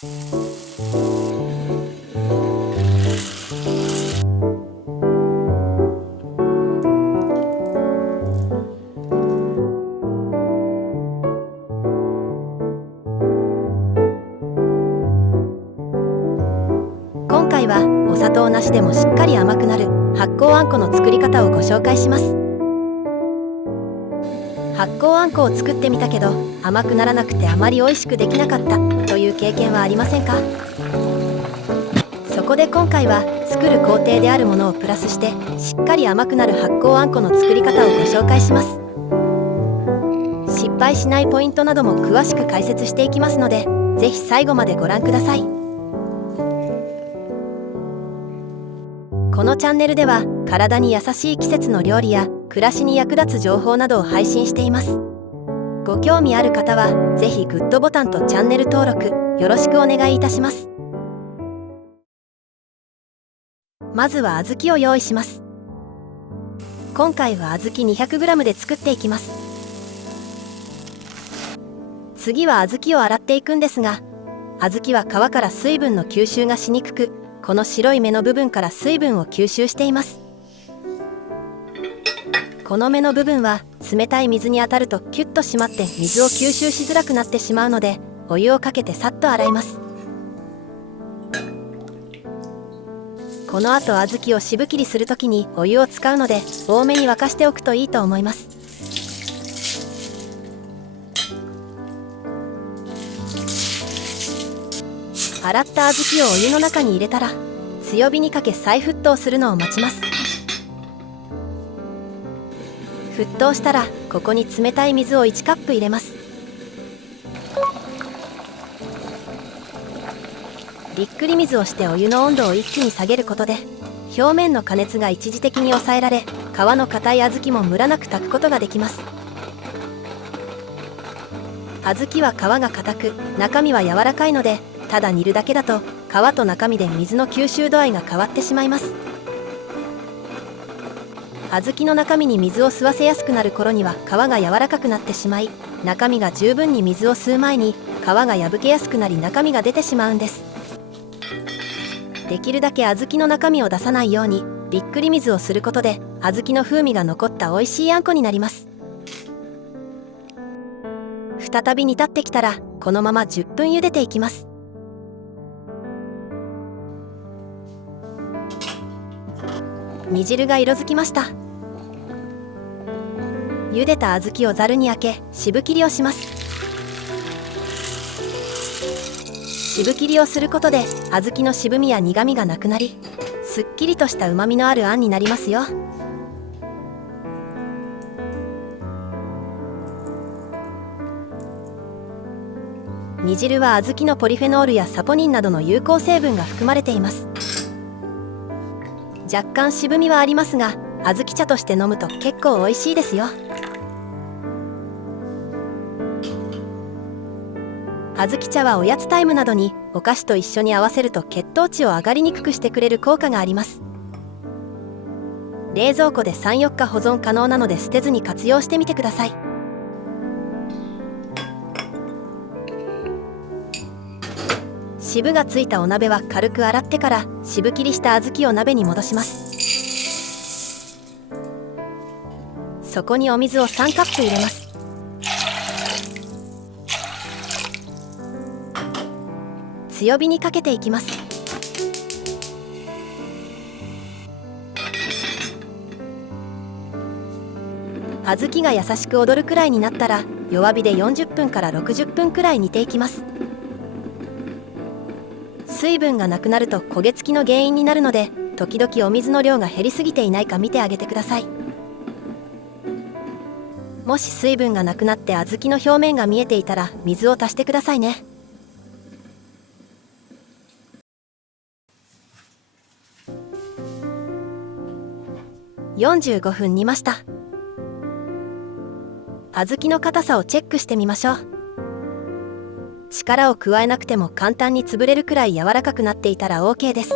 今回はお砂糖なしでもしっかり甘くなる発酵あんこの作り方をご紹介します。発酵あんこを作ってみたけど甘くならなくてあまり美味しくできなかったという経験はありませんか？そこで今回は作る工程であるものをプラスしてしっかり甘くなる発酵あんこの作り方をご紹介します。失敗しないポイントなども詳しく解説していきますので、ぜひ最後までご覧ください。このチャンネルでは体に優しい季節の料理や暮らしに役立つ情報などを配信しています。ご興味ある方はぜひグッドボタンとチャンネル登録よろしくお願いいたします。まずは小豆を用意します。今回は小豆 200g で作っていきます。次は小豆を洗っていくんですが、小豆は皮から水分の吸収がしにくく、この白い芽の部分から水分を吸収しています。この芽の部分は冷たい水に当たるとキュッと締まって水を吸収しづらくなってしまうので、お湯をかけてさっと洗います。この後小豆を渋切りするときにお湯を使うので多めに沸かしておくといいと思います。洗った小豆をお湯の中に入れたら強火にかけ再沸騰するのを待ちます。沸騰したらここに冷たい水を1カップ入れます。びっくり水をしてお湯の温度を一気に下げることで表面の加熱が一時的に抑えられ、皮の硬い小豆もムラなく炊くことができます。小豆は皮が硬く中身は柔らかいので、ただ煮るだけだと皮と中身で水の吸収度合いが変わってしまいます。小豆の中身に水を吸わせやすくなる頃には皮が柔らかくなってしまい、中身が十分に水を吸う前に皮が破けやすくなり中身が出てしまうんです。できるだけ小豆の中身を出さないようにびっくり水をすることで小豆の風味が残った美味しいあんこになります。再び煮立ってきたらこのまま10分茹でていきます。煮汁が色づきました。茹でた小豆をざるにあけ渋切りをします。渋切りをすることで小豆の渋みや苦みがなくなり、すっきりとしたうまみのあるあんになりますよ。煮汁は小豆のポリフェノールやサポニンなどの有効成分が含まれています。若干渋みはありますが、小豆茶として飲むと結構美味しいですよ。小豆茶はおやつタイムなどにお菓子と一緒に合わせると血糖値を上がりにくくしてくれる効果があります。冷蔵庫で 3,4 日保存可能なので捨てずに活用してみてください。渋がついたお鍋は軽く洗ってから渋切りした小豆を鍋に戻します。そこにお水を3カップ入れます。強火にかけていきます。小豆が優しく踊るくらいになったら弱火で40分から60分くらい煮ていきます。水分がなくなると焦げ付きの原因になるので、時々お水の量が減りすぎていないか見てあげてください。もし水分がなくなって小豆の表面が見えていたら水を足してくださいね。45分煮ました。小豆の硬さをチェックしてみましょう。力を加えなくても簡単に潰れるくらい柔らかくなっていたら OK です。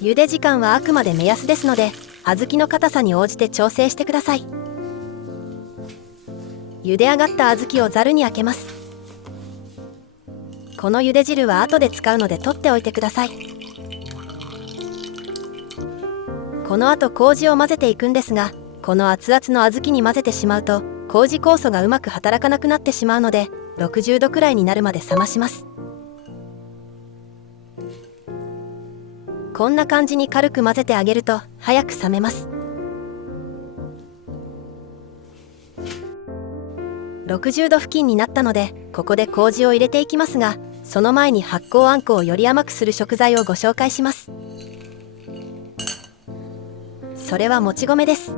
茹で時間はあくまで目安ですので、小豆の硬さに応じて調整してください。茹で上がった小豆をざるにあけます。この茹で汁は後で使うので取っておいてください。この後麹を混ぜていくんですが、この熱々の小豆に混ぜてしまうと麹酵素がうまく働かなくなってしまうので、60度くらいになるまで冷まします。こんな感じに軽く混ぜてあげると早く冷めます。60度付近になったので、ここで麹を入れていきますが、その前に発酵あんこをより甘くする食材をご紹介します。それはもち米です。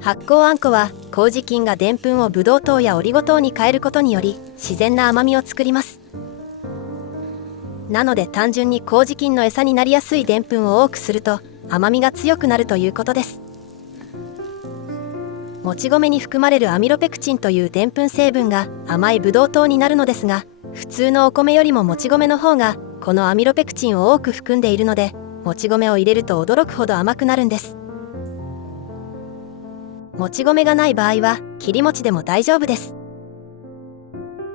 発酵あんこは麹菌がでんぷんをブドウ糖やオリゴ糖に変えることにより自然な甘みを作ります。なので単純に麹菌の餌になりやすいでんぷんを多くすると甘みが強くなるということです。もち米に含まれるアミロペクチンというでんぷん成分が甘いブドウ糖になるのですが、普通のお米よりももち米の方がこのアミロペクチンを多く含んでいるので、もち米を入れると驚くほど甘くなるんです。もち米がない場合は切り餅でも大丈夫です。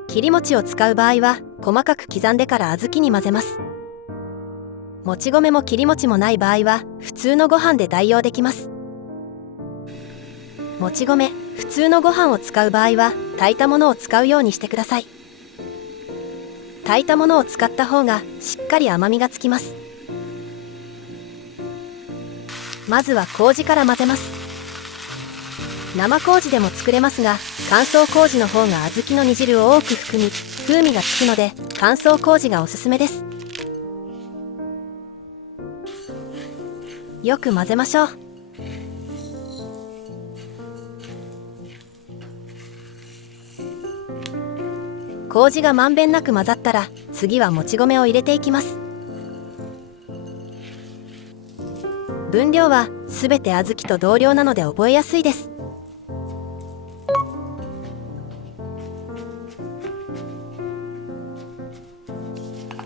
切り餅を使う場合は細かく刻んでから小豆に混ぜます。もち米も切り餅もない場合は普通のご飯で代用できます。もち米、普通のご飯を使う場合は炊いたものを使うようにしてください。炊いたものを使った方がしっかり甘みがつきます。まずは麹から混ぜます。生麹でも作れますが、乾燥麹の方が小豆の煮汁を多く含み風味がつくので、乾燥麹がおすすめです。よく混ぜましょう。麹がまんべんなく混ざったら、次はもち米を入れていきます。分量はすべて小豆と同量なので覚えやすいです。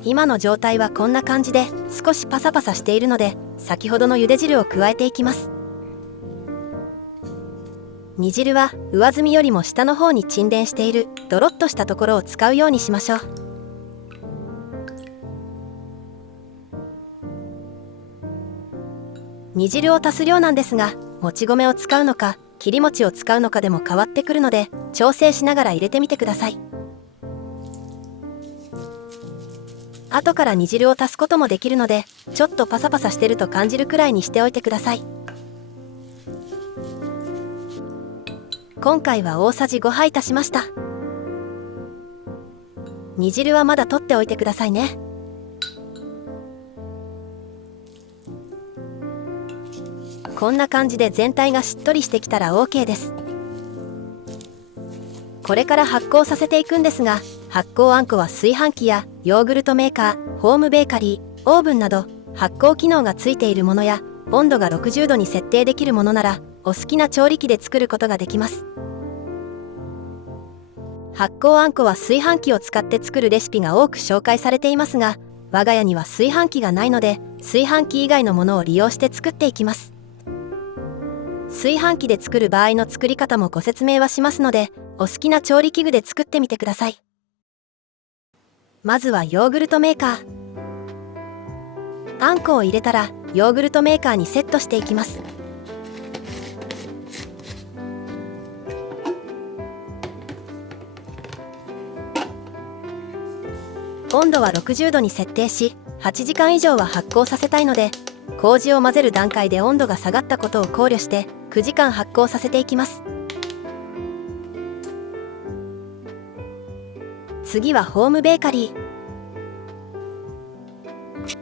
今の状態はこんな感じで少しパサパサしているので、先ほどの茹で汁を加えていきます。煮汁は上澄みよりも下の方に沈殿しているドロッとしたところを使うようにしましょう。煮汁を足す量なんですが、もち米を使うのか切り餅を使うのかでも変わってくるので、調整しながら入れてみてください。後から煮汁を足すこともできるので、ちょっとパサパサしてると感じるくらいにしておいてください。今回は大さじ5杯足しました。煮汁はまだ取っておいてくださいね。こんな感じで全体がしっとりしてきたら OK です。これから発酵させていくんですが、発酵あんこは炊飯器やヨーグルトメーカー、ホームベーカリー、オーブンなど発酵機能がついているものや温度が60度に設定できるものならお好きな調理器で作ることができます。発酵あんこは炊飯器を使って作るレシピが多く紹介されていますが、我が家には炊飯器がないので炊飯器以外のものを利用して作っていきます。炊飯器で作る場合の作り方もご説明はしますので、お好きな調理器具で作ってみてください。まずはヨーグルトメーカー。あんこを入れたらヨーグルトメーカーにセットしていきます。温度は60度に設定し、8時間以上は発酵させたいので、麹を混ぜる段階で温度が下がったことを考慮して9時間発酵させていきます。次はホームベーカリー。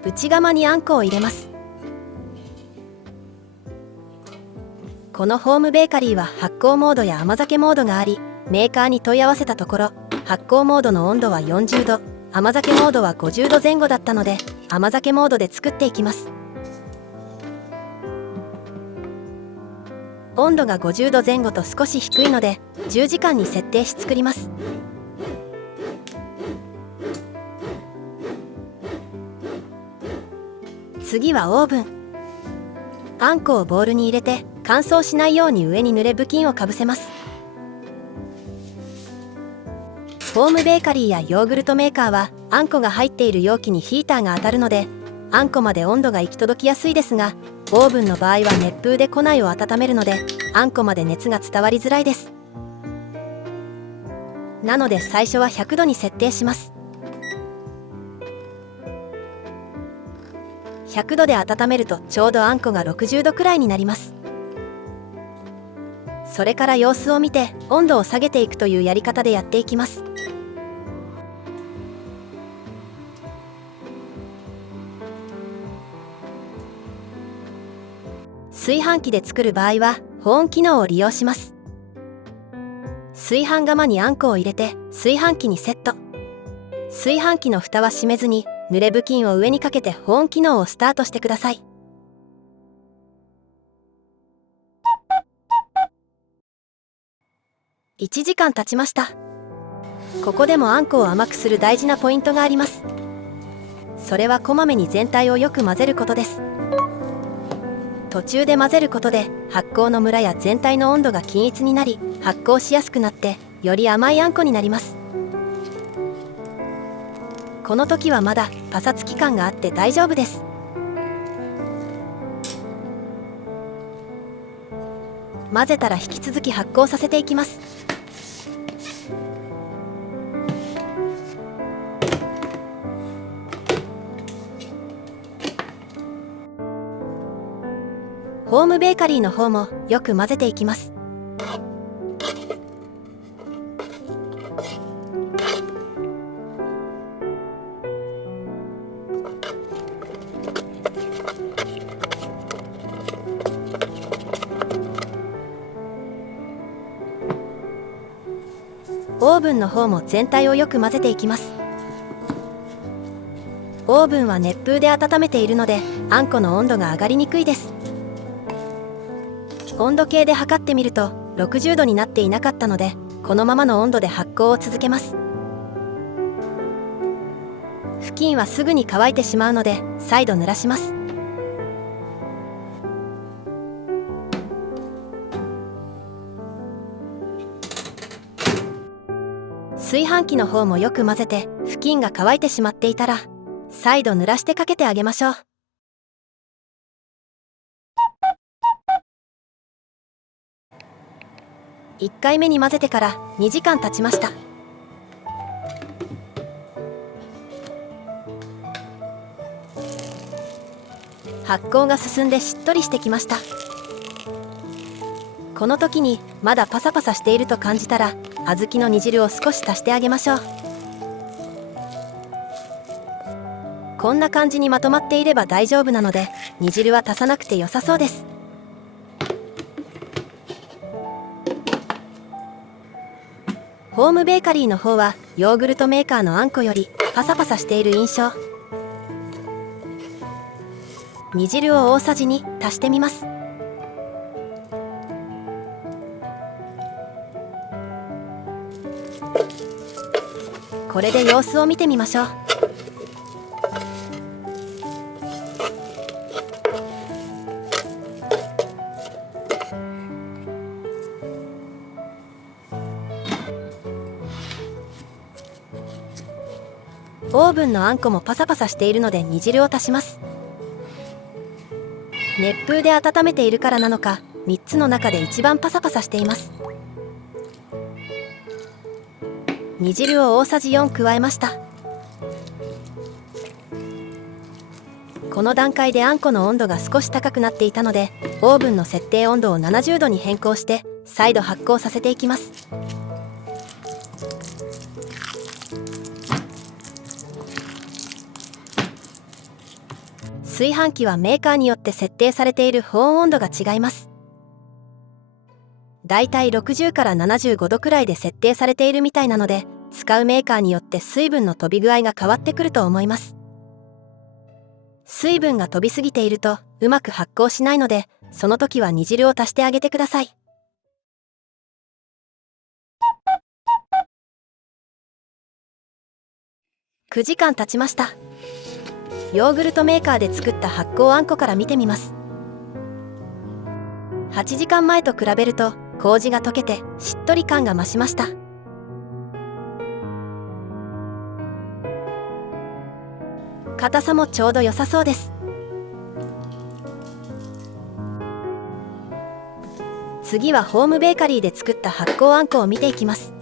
内釜にあんこを入れます。このホームベーカリーは発酵モードや甘酒モードがあり、メーカーに問い合わせたところ、発酵モードの温度は40度、甘酒モードは50度前後だったので、甘酒モードで作っていきます。温度が50度前後と少し低いので、10時間に設定し作ります。次はオーブン。あんこをボウルに入れて乾燥しないように上に濡れ布巾をかぶせます。ホームベーカリーやヨーグルトメーカーはあんこが入っている容器にヒーターが当たるので、あんこまで温度が行き届きやすいですが、オーブンの場合は熱風で庫内を温めるので、あんこまで熱が伝わりづらいです。なので最初は100度に設定します。100度で温めるとちょうどあんこが60度くらいになります。それから様子を見て温度を下げていくというやり方でやっていきます。炊飯器で作る場合は保温機能を利用します。炊飯釜にあんこを入れて炊飯器にセット。炊飯器の蓋は閉めずに濡れ布巾を上にかけて保温機能をスタートしてください。1時間経ちました。ここでもあんこを甘くする大事なポイントがあります。それはこまめに全体をよく混ぜることです。途中で混ぜることで発酵のムラや全体の温度が均一になり、発酵しやすくなってより甘いあんこになります。この時はまだパサつき感があって大丈夫です。混ぜたら引き続き発酵させていきます。ホームベーカリーの方もよく混ぜていきます。オーブンの方も全体をよく混ぜていきます。オーブンは熱風で温めているのであんこの温度が上がりにくいです。温度計で測ってみると60度になっていなかったので、このままの温度で発酵を続けます。布巾はすぐに乾いてしまうので再度濡らします。炊飯器の方もよく混ぜて布巾が乾いてしまっていたら再度濡らしてかけてあげましょう。1回目に混ぜてから2時間経ちました。発酵が進んでしっとりしてきました。この時にまだパサパサしていると感じたら小豆の煮汁を少し足してあげましょう。こんな感じにまとまっていれば大丈夫なので煮汁は足さなくて良さそうです。ホームベーカリーの方はヨーグルトメーカーのあんこよりパサパサしている印象。煮汁を大さじ2足してみます。これで様子を見てみましょう。オーブンのあんこもパサパサしているので煮汁を足します。熱風で温めているからなのか3つの中で一番パサパサしています。煮汁を大さじ4加えました。この段階であんこの温度が少し高くなっていたのでオーブンの設定温度を70度に変更して再度発酵させていきます。炊飯器はメーカーによって設定されている保温温度が違います。だいたい60から75度くらいで設定されているみたいなので、使うメーカーによって水分の飛び具合が変わってくると思います。水分が飛びすぎているとうまく発酵しないので、その時は煮汁を足してあげてください。9時間経ちました。ヨーグルトメーカーで作った発酵あんこから見てみます。8時間前と比べると麹が溶けてしっとり感が増しました。硬さもちょうど良さそうです。次はホームベーカリーで作った発酵あんこを見ていきます。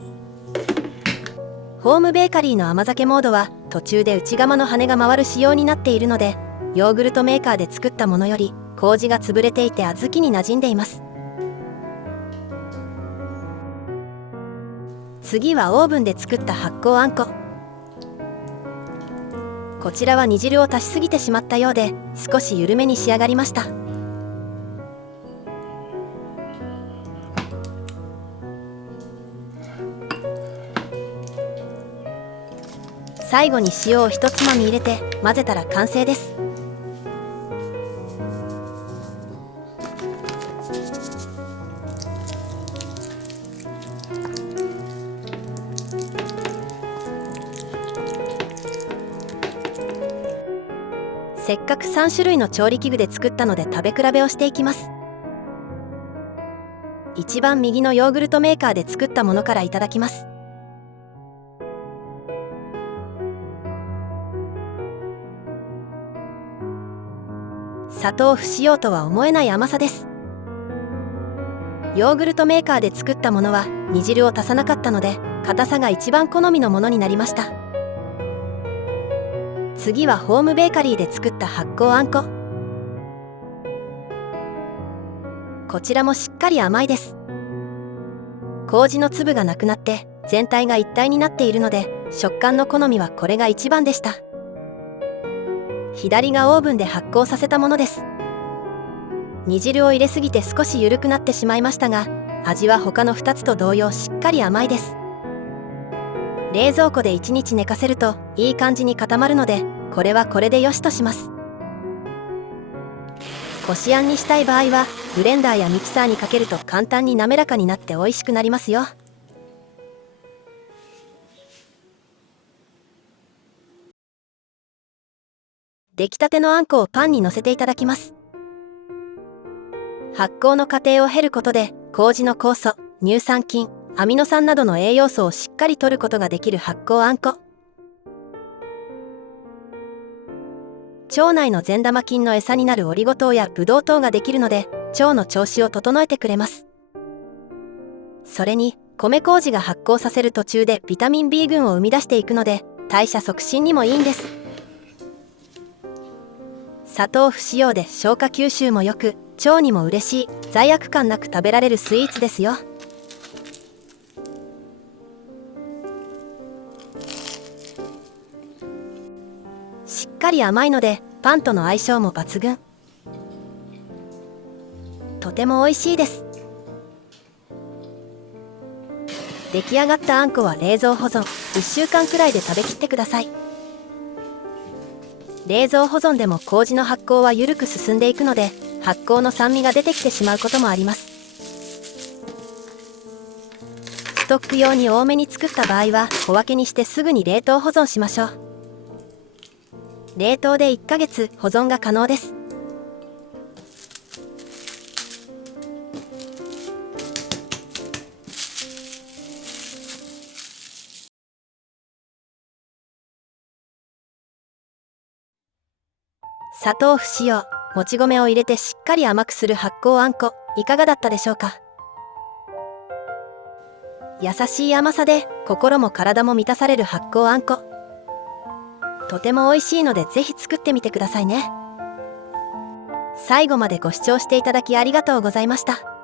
ホームベーカリーの甘酒モードは途中で内釜の羽が回る仕様になっているので、ヨーグルトメーカーで作ったものより麹が潰れていて小豆に馴染んでいます。次はオーブンで作った発酵あんこ。こちらは煮汁を足しすぎてしまったようで少し緩めに仕上がりました。最後に塩を一つまみ入れて混ぜたら完成です。せっかく3種類の調理器具で作ったので食べ比べをしていきます。一番右のヨーグルトメーカーで作ったものからいただきます。砂糖不使用とは思えない甘さです。ヨーグルトメーカーで作ったものは煮汁を足さなかったので硬さが一番好みのものになりました。次はホームベーカリーで作った発酵あんこ。こちらもしっかり甘いです。麹の粒がなくなって全体が一体になっているので食感の好みはこれが一番でした。左がオーブンで発酵させたものです。煮汁を入れすぎて少し緩くなってしまいましたが、味は他の2つと同様しっかり甘いです。冷蔵庫で1日寝かせるといい感じに固まるので、これはこれでよしとします。こしあんにしたい場合はブレンダーやミキサーにかけると簡単に滑らかになって美味しくなりますよ。出来たてのあんこをパンにのせていただきます。発酵の過程を経ることで麹の酵素、乳酸菌、アミノ酸などの栄養素をしっかり摂ることができる発酵あんこ。腸内の善玉菌の餌になるオリゴ糖やブドウ糖ができるので腸の調子を整えてくれます。それに米麹が発酵させる途中でビタミン B 群を生み出していくので代謝促進にもいいんです。砂糖不使用で消化吸収も良く腸にも嬉しい罪悪感なく食べられるスイーツですよ。しっかり甘いのでパンとの相性も抜群。とても美味しいです。出来上がったあんこは冷蔵保存1週間くらいで食べきってください。冷蔵保存でも麹の発酵は緩く進んでいくので発酵の酸味が出てきてしまうこともあります。ストック用に多めに作った場合は小分けにしてすぐに冷凍保存しましょう。冷凍で1ヶ月保存が可能です。砂糖不使用、もち米を入れてしっかり甘くする発酵あんこ、いかがだったでしょうか。優しい甘さで心も体も満たされる発酵あんこ、とても美味しいのでぜひ作ってみてくださいね。最後までご視聴していただきありがとうございました。